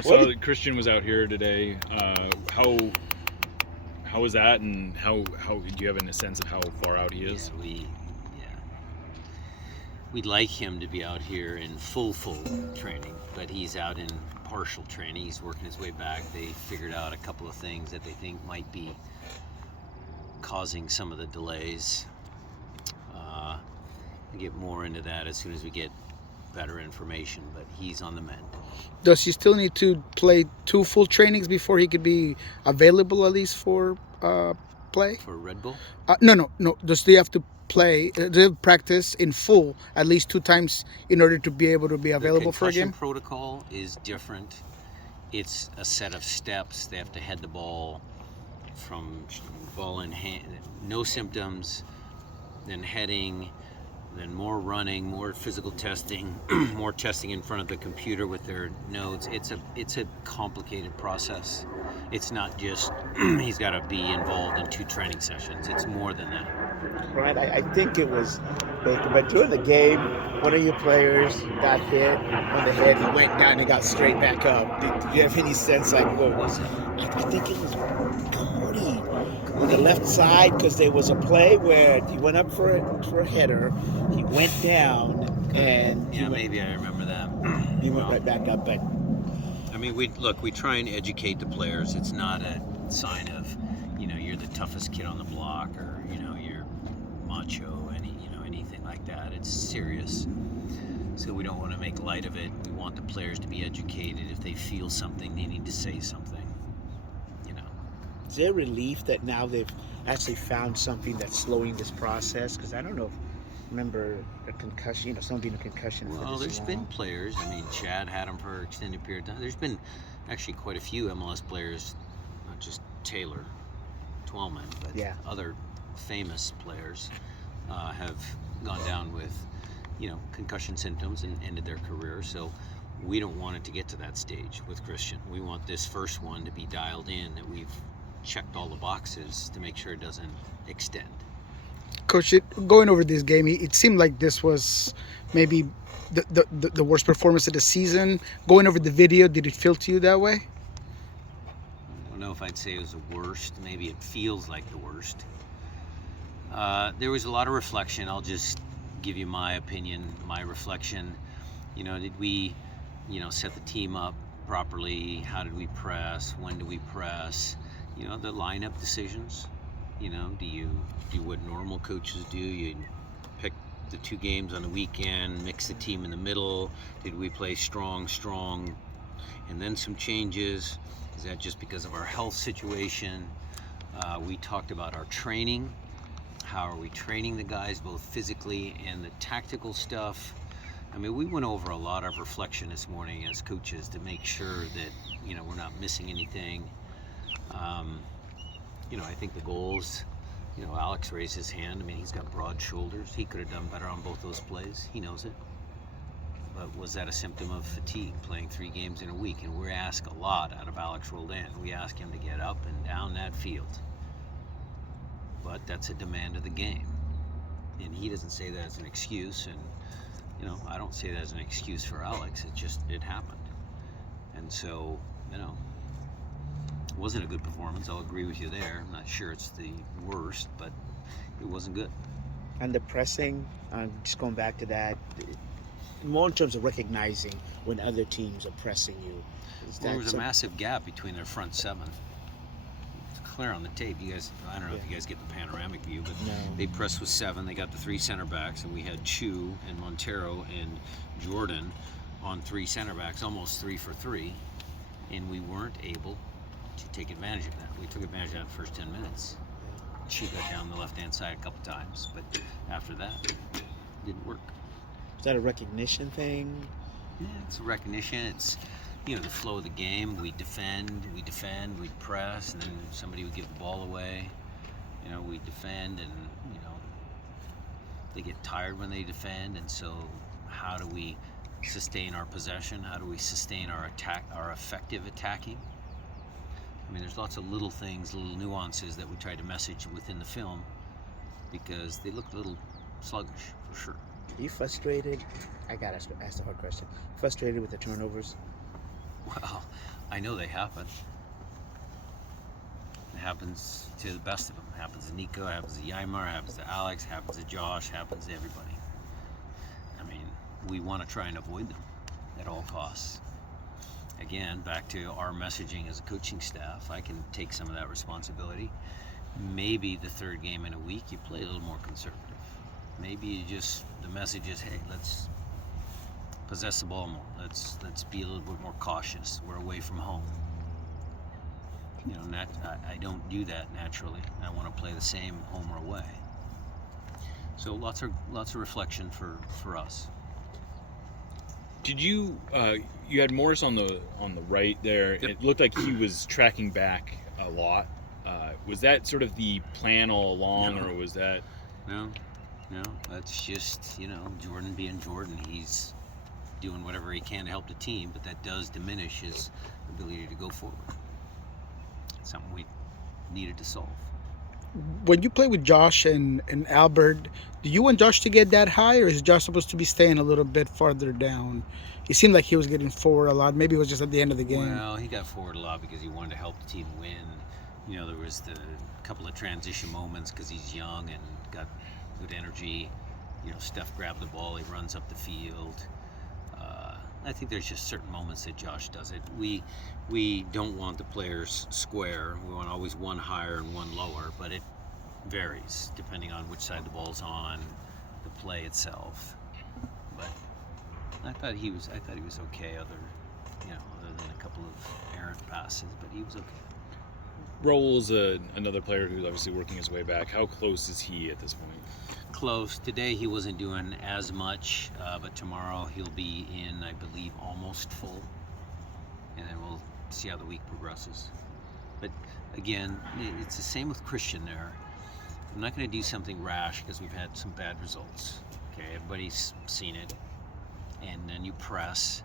saw that Cristian was out here today. How was that, and how do you have a sense of how far out he is? We'd like him to be out here in full training, but he's out in partial training. He's working his way back. They figured out a couple of things that they think might be causing some of the delays. We'll get more into that as soon as we get better information, but he's on the mend. Does he still need to play 2 full trainings before he could be available at least for play? For Red Bull? No. Does he have to practice in full at least 2 times in order to be able to be available for a game? The concussion protocol is different. It's a set of steps. They have to head the ball from ball in hand, no symptoms, then heading, then more running, more physical testing, more testing in front of the computer with their notes. It's a complicated process. It's not just he's got to be involved in 2 training sessions. It's more than that. Right, I think it was, but during the game, one of your players got hit on the head. He went down and got straight back up. Did you have any sense like what was it? I think it was Cody on the left side, because there was a play where he went up for a header. He went down and maybe I remember that. He went right back up, but I mean, we try and educate the players. It's not a sign of, you're the toughest kid on the block, or you're macho, anything like that. It's serious. So we don't want to make light of it. We want the players to be educated. If they feel something, they need to say something. Is there relief that now they've actually found something that's slowing this process? Because I don't know. Remember a concussion, someone being a concussion. Well, there's been players. I mean, Chad had him for an extended period of time. There's been actually quite a few MLS players, not just Taylor Twellman, but other famous players have gone down with, concussion symptoms and ended their career. So we don't want it to get to that stage with Cristian. We want this first one to be dialed in, that we've checked all the boxes to make sure it doesn't extend. Coach, going over this game, it seemed like this was maybe the worst performance of the season. Going over the video, did it feel to you that way? I don't know if I'd say it was the worst. Maybe it feels like the worst. There was a lot of reflection. I'll just give you my opinion, my reflection. Did we, set the team up properly? How did we press? When do we press? The lineup decisions. Do you do what normal coaches do? You pick the 2 games on the weekend, mix the team in the middle. Did we play strong, and then some changes? Is that just because of our health situation? We talked about our training. How are we training the guys, both physically and the tactical stuff? I mean, we went over a lot of reflection this morning as coaches to make sure that, we're not missing anything. I think the goals, Alex raised his hand. I mean, he's got broad shoulders. He could have done better on both those plays. He knows it. But was that a symptom of fatigue, playing 3 games in a week? And we ask a lot out of Alex Roldan. We ask him to get up and down that field. But that's a demand of the game. And he doesn't say that as an excuse. And, I don't say that as an excuse for Alex. It happened. And so, it wasn't a good performance. I'll agree with you there. I'm not sure it's the worst, but it wasn't good. And the pressing, just going back to that, more in terms of recognizing when other teams are pressing you. There was a massive gap between their front 7. It's clear on the tape. You guys, I don't know if you guys get the panoramic view, but they pressed with 7. They got the 3 center backs, and we had Chu and Montero and Jordan on 3 center backs, almost 3 for 3, and we weren't able to take advantage of that. We took advantage of that the first 10 minutes. She got down the left-hand side a couple times, but after that, it didn't work. Is that a recognition thing? Yeah, it's a recognition. It's, the flow of the game. We defend, we'd press, and then somebody would give the ball away. We defend, and, they get tired when they defend, and so how do we sustain our possession? How do we sustain our attack, our effective attacking? I mean, there's lots of little things, little nuances that we try to message within the film, because they look a little sluggish, for sure. Are you frustrated? I gotta ask the hard question. Frustrated with the turnovers? Well, I know they happen. It happens to the best of them. It happens to Nico, it happens to Ymar, it happens to Alex, it happens to Josh, it happens to everybody. I mean, we want to try and avoid them at all costs. Again, back to our messaging as a coaching staff, I can take some of that responsibility. Maybe the third game in a week, you play a little more conservative. Maybe you just, the message is, hey, let's possess the ball more. Let's be a little bit more cautious. We're away from home. You know, I don't do that naturally. I want to play the same home or away. So lots of reflection for us. Did you you had Morris on the right there? Yep. It looked like he was tracking back a lot. Was that sort of the plan all along, No. or was that? No, that's just, you know, Jordan being Jordan. He's doing whatever he can to help the team, but that does diminish his ability to go forward. It's something we needed to solve. When you play with Josh and Albert, do you want Josh to get that high, or is Josh supposed to be staying a little bit farther down? It seemed like he was getting forward a lot. Maybe it was just at the end of the game. Well, he got forward a lot because he wanted to help the team win. You know, there was the couple of transition moments because he's young and got good energy. You know, Steph grabbed the ball, he runs up the field. I think there's just certain moments that Josh does it. We don't want the players square. We want always one higher and one lower, but it varies depending on which side the ball's on, the play itself. But I thought he was okay, other than a couple of errant passes, but he was okay. Raúl's another player who's obviously working his way back. How close is he at this point? Close. Today he wasn't doing as much, but tomorrow he'll be in, I believe, almost full. And then we'll see how the week progresses. But again, it's the same with Cristian there. I'm not going to do something rash because we've had some bad results. Okay, everybody's seen it. And then you press,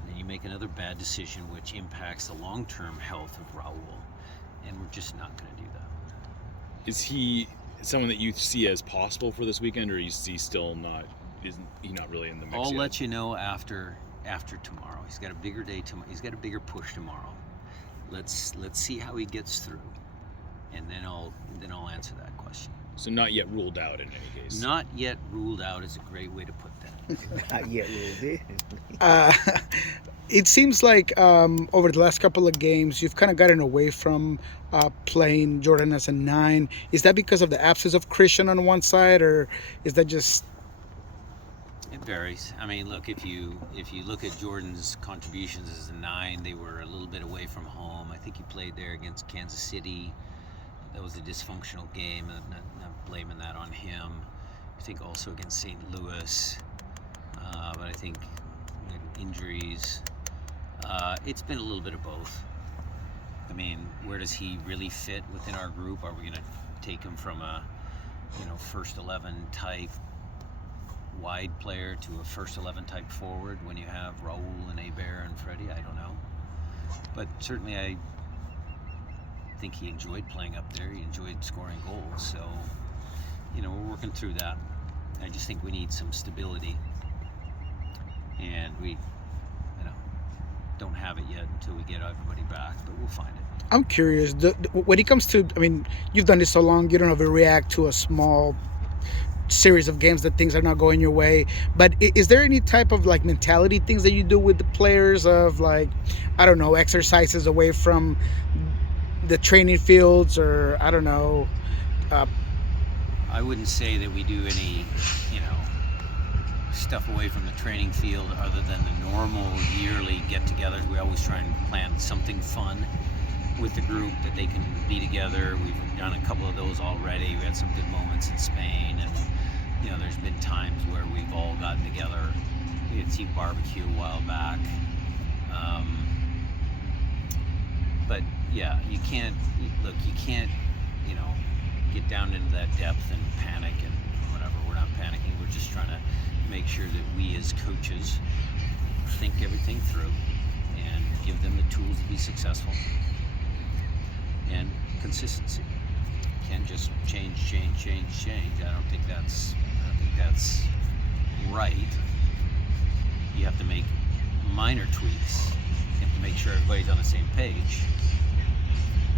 and then you make another bad decision which impacts the long-term health of Raúl. And we're just not going to do that. Is he someone that you see as possible for this weekend, or is he still not? Isn't he not really in the mix I'll yet? let you know after tomorrow. He's got a bigger day tomorrow. He's got a bigger push tomorrow. Let's see how he gets through, and then I'll answer that question. So not yet ruled out in any case. Not yet ruled out is a great way to put that. Not yet, really. It seems like over the last couple of games, you've kind of gotten away from playing Jordan as a 9. Is that because of the absence of Cristian on one side, or is that just? It varies. I mean, look, if you look at Jordan's contributions as a 9, they were a little bit away from home. I think he played there against Kansas City. That was a dysfunctional game. Not blaming that on him. I think also against St. Louis, but I think injuries. It's been a little bit of both. I mean, where does he really fit within our group? Are we going to take him from a, first 11 type wide player to a first 11 type forward when you have Raúl and Hebert and Freddie? I don't know. But certainly I think he enjoyed playing up there. He enjoyed scoring goals. So, we're working through that. I just think we need some stability. And we don't have it yet until we get everybody back, but we'll find it. I'm curious. When it comes to, I mean, you've done this so long, you don't overreact to a small series of games that things are not going your way. But is there any type of mentality things that you do with the players of I don't know, exercises away from the training fields, or I don't know? I wouldn't say that we do any, stuff away from the training field other than the normal yearly get-togethers. We always try and plan something fun with the group that they can be together. We've done a couple of those already. We had some good moments in Spain, and there's been times where we've all gotten together. We had team barbecue a while back. But yeah, you can't get down into that depth and panic and whatever. We're not panicking. We're just trying to make sure that we as coaches think everything through and give them the tools to be successful. And consistency. Can't just change. I don't think that's right. You have to make minor tweaks and make sure everybody's on the same page.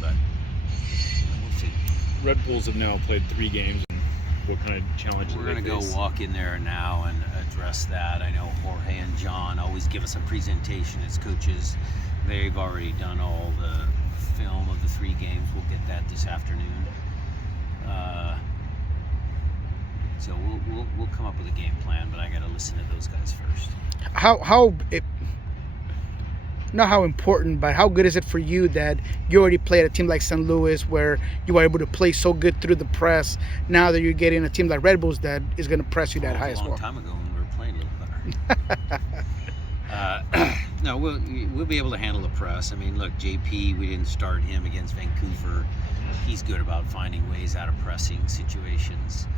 But we'll see. Red Bulls have now played 3 games. And what kind of challenges We're do they going to go face? walk in there now and address that. I know Jorge and John always give us a presentation as coaches. They've already done all the film of the 3 games. We'll get that this afternoon. So we'll come up with a game plan, but I got to listen to those guys first. Not how important, but how good is it for you that you already played a team like St. Louis where you were able to play so good through the press? Now that you're getting a team like Red Bulls that is going to press you that high as A long well. time ago when we were playing a little better. No, we'll be able to handle the press. I mean, look, JP, we didn't start him against Vancouver. He's good about finding ways out of pressing situations.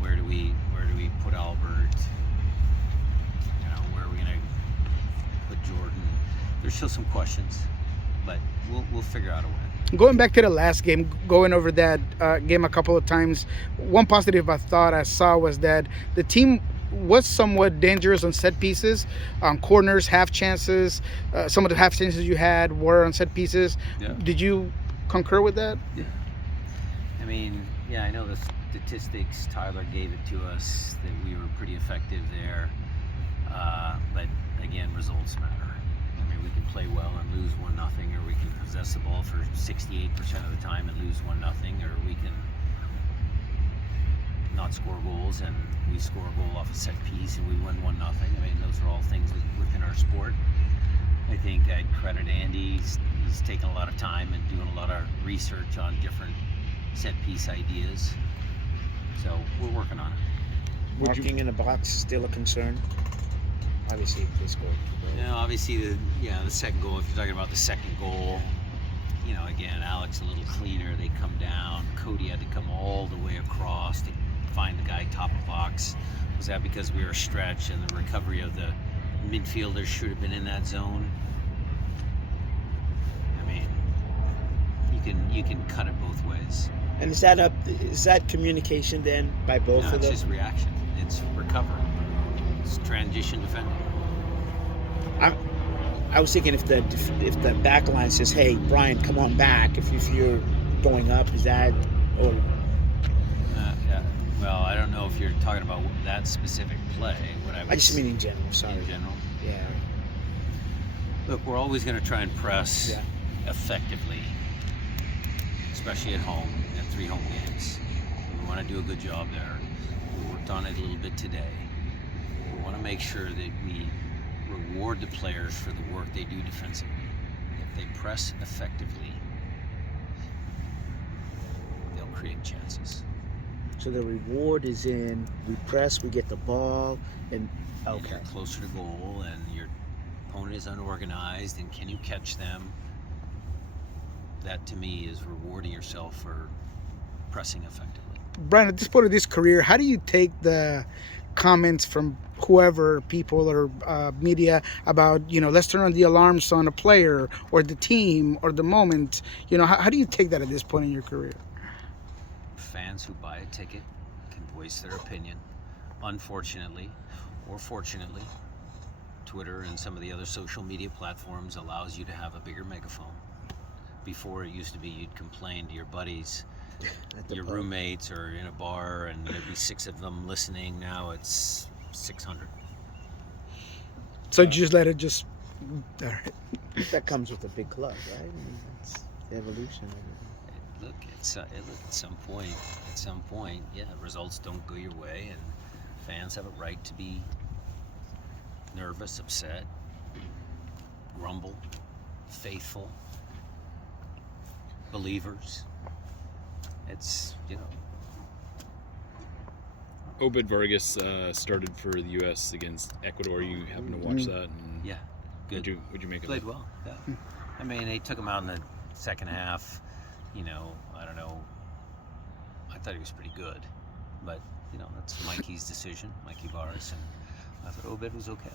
Where do we put Albert? Where are we going to put Jordan? There's still some questions, but we'll figure out a way. Going back to the last game, going over that game a couple of times, one positive I thought I saw was that the team was somewhat dangerous on set pieces, on corners, half chances. Some of the half chances you had were on set pieces. Yeah. Did you concur with that? Yeah. I mean, yeah, I know the statistics. Tyler gave it to us that we were pretty effective there. But again, results matter. I mean, we can play well and lose 1-0, or we can possess the ball for 68% of the time and lose 1-0, or we can not score goals and we score a goal off a set piece and we win 1-0. I mean, those are all things within our sport. I think I'd credit Andy. He's taken a lot of time and doing a lot of research on different set piece ideas. So we're working on it. Marking in the box is still a concern. Obviously, they scored. Obviously, the second goal, if you're talking about the second goal, again, Alex a little cleaner. They come down. Cody had to come all the way across to find the guy top of box. Was that because we were stretched and the recovery of the midfielders should have been in that zone? I mean, you can cut it both ways. And is that communication then by both No, of it's them? just reaction. It's recovery. It's transition defending. I was thinking if the back line says, "Hey, Brian, come on back," if you're going up, is that or? Yeah. Well, I don't know if you're talking about that specific play. I just mean in general. Sorry. In general. Yeah. Look, we're always going to try and press Yeah. effectively, especially at home, at 3 home games. We want to do a good job there. We worked on it a little bit today. We want to make sure that we reward the players for the work they do defensively. If they press effectively, they'll create chances. So the reward is in we press, we get the ball, and And you're closer to goal, and your opponent is unorganized, and can you catch them? That to me is rewarding yourself for pressing effectively. Brian, at this point of this career, how do you take the comments from whoever, people or media about, let's turn on the alarms on a player or the team or the moment? How do you take that at this point in your career? Fans who buy a ticket can voice their opinion. Unfortunately, or fortunately, Twitter and some of the other social media platforms allows you to have a bigger megaphone. Before, it used to be you'd complain to your buddies, your roommates, or in a bar, and there'd be 6 of them listening. Now it's 600. So you just let it just... All right. that comes with a big club, right? I mean, that's the evolution of it. Look, at some point, yeah, results don't go your way, and fans have a right to be nervous, upset, grumble, faithful, believers. It's, Obed Vargas started for the U.S. against Ecuador. You happen to watch that? And Yeah, good. What'd you make of Played that? well, yeah. I mean, they took him out in the second half. I don't know. I thought he was pretty good. But, that's Mikey's decision, Mikey Barres. And I thought Obed was okay.